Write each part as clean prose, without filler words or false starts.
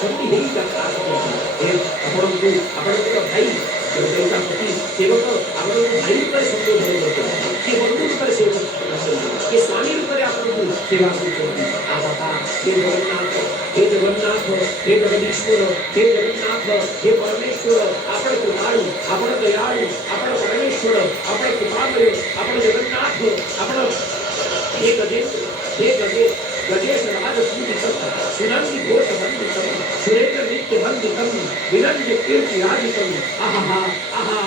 ଆସନ୍ତି ହେଇ ଆସନ୍ତି ଆପଣଙ୍କୁ ଆପଣଙ୍କର ଭାଇ ଦେବତା ପ୍ରତି ସେବକ ଆପଣଙ୍କୁ ଭାଇ ରୂପରେ ସମ୍ବୋଧନ କରୁଛନ୍ତି, କିଏ ବନ୍ଧୁ ରୂପରେ ସେବକ କରୁଛନ୍ତି, କିଏ ସ୍ୱାମୀ ରୂପରେ ଆପଣଙ୍କୁ ସେବା କରୁଛନ୍ତି। ଆହା हे ଜଗନ୍ନାଥ, हे ଜଗନ୍ନାଥ, हे ଜଗଦୀଶ୍ୱର, हे ଜଗନ୍ନାଥ, हे ପରମେଶ୍ୱର, ଆପଣ କୃପାଳୁ, ଆପଣ ଦୟାଳୁ, ଆପଣ ପରମେଶ୍ୱର, ଆପଣ କୃପାମୟ, ଆପଣ ଜଗନ୍ନାଥ, ଆପଣ हे गजेश, हे गजेश, गजेश राज पूजितम, सुनंदि घोष वंदितम, सुरेंद्र नित्य वंदितम, विरंज कीर्ति राजितम। आहा आहा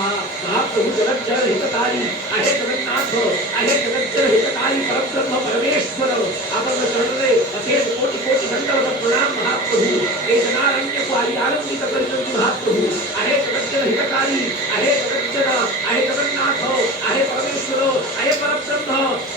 महाप्रभु जगज्जन हितकारी, आहे जगन्नाथ, आहे जगज्जन हितकारी परब्रह्म परमेश्वर, आपन चरण रे अशेष कोटि कोटि दंडवत प्रणाम महाप्रभु। ए जनारण्य को आई आनंदित करितंति महाप्रभु, आहे जगज्जन हितकारी, आहे जगज्जन, आहे जगन्नाथ, आहे परमेश्वर, आहे परब्रह्म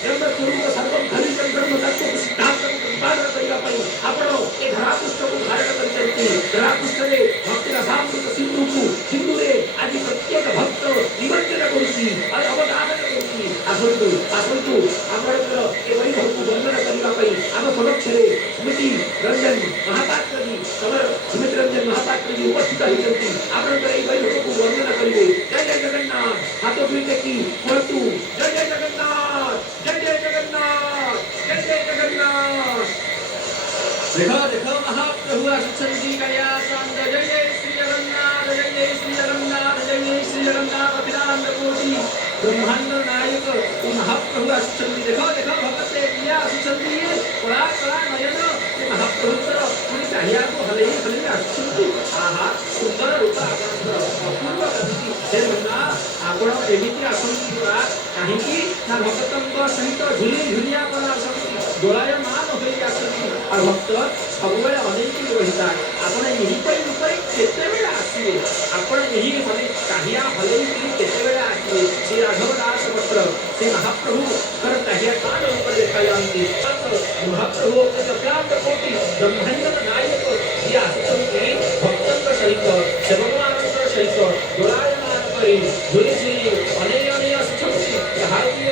ब्रह्म स्वरूप सर्वं धरितं ब्रह्म तत्व सिद्धांत प्रतिपादन करिया पई आपण ए धरापृष्ठ को धारण करितंति। धरापृष्ठ रे भक्ति रसामृत सिंधु को सिंधु रे आदि प्रत्येक भक्त निमंत्रण करूची और अवधारण करूची। आसंतु आसंतु आपणकर ए वैभव को वंदन करिया पई आम समक्ष रे स्मृति रंजन महापात्र जी समर स्मृति रंजन महापात्र जी उपस्थित होइतंति। आपणकर ए वैभव को वंदन करिवे। जय जय जगन्नाथ। हाथ जोड़े की परंतु जय जय जगन्नाथ, जय जय जगन्नाथ, जय जय जगन्नाथ। देखो देखो महाप्रभु आसुचंदी कया चांद। जय जय श्री जगन्नाथ, जय जय श्री जगन्नाथ, जय जय श्री जगन्नाथ अखिलांड कोटि ब्रह्मांड नायक महाप्रभु आसुचंदी। देखो देखो भगत किया आसुचंदी कला कला नयन महाप्रभुतर पुनी चाहिया को हले हले आसुचंदी। आहा सुंदर रूप आपनकर अपूर्व गति। हे जगन्नाथ आपण एमिति आसंती बा काहेकि ना भक्तंग सहित झुली झुलिया पर आसंती, दोलायमान होई आसंती। आ भक्त सबवेले अनेक रहिता आपण एही पई रूपरे केते बेला आसीबे, आपण एही हले चाहिया हले केते बेला आसीबे। श्री राघव दास पत्र श्री महाप्रभु कर चाहिया कान ऊपर देखायांती। महाप्रभु के सत्यात कोटि ब्रह्मांड नायक ये आसंती भक्तंग सहित सेवकमानंद सहित दोलायमान करी झुली झुली अनेक अनेक आसंती। भारतीय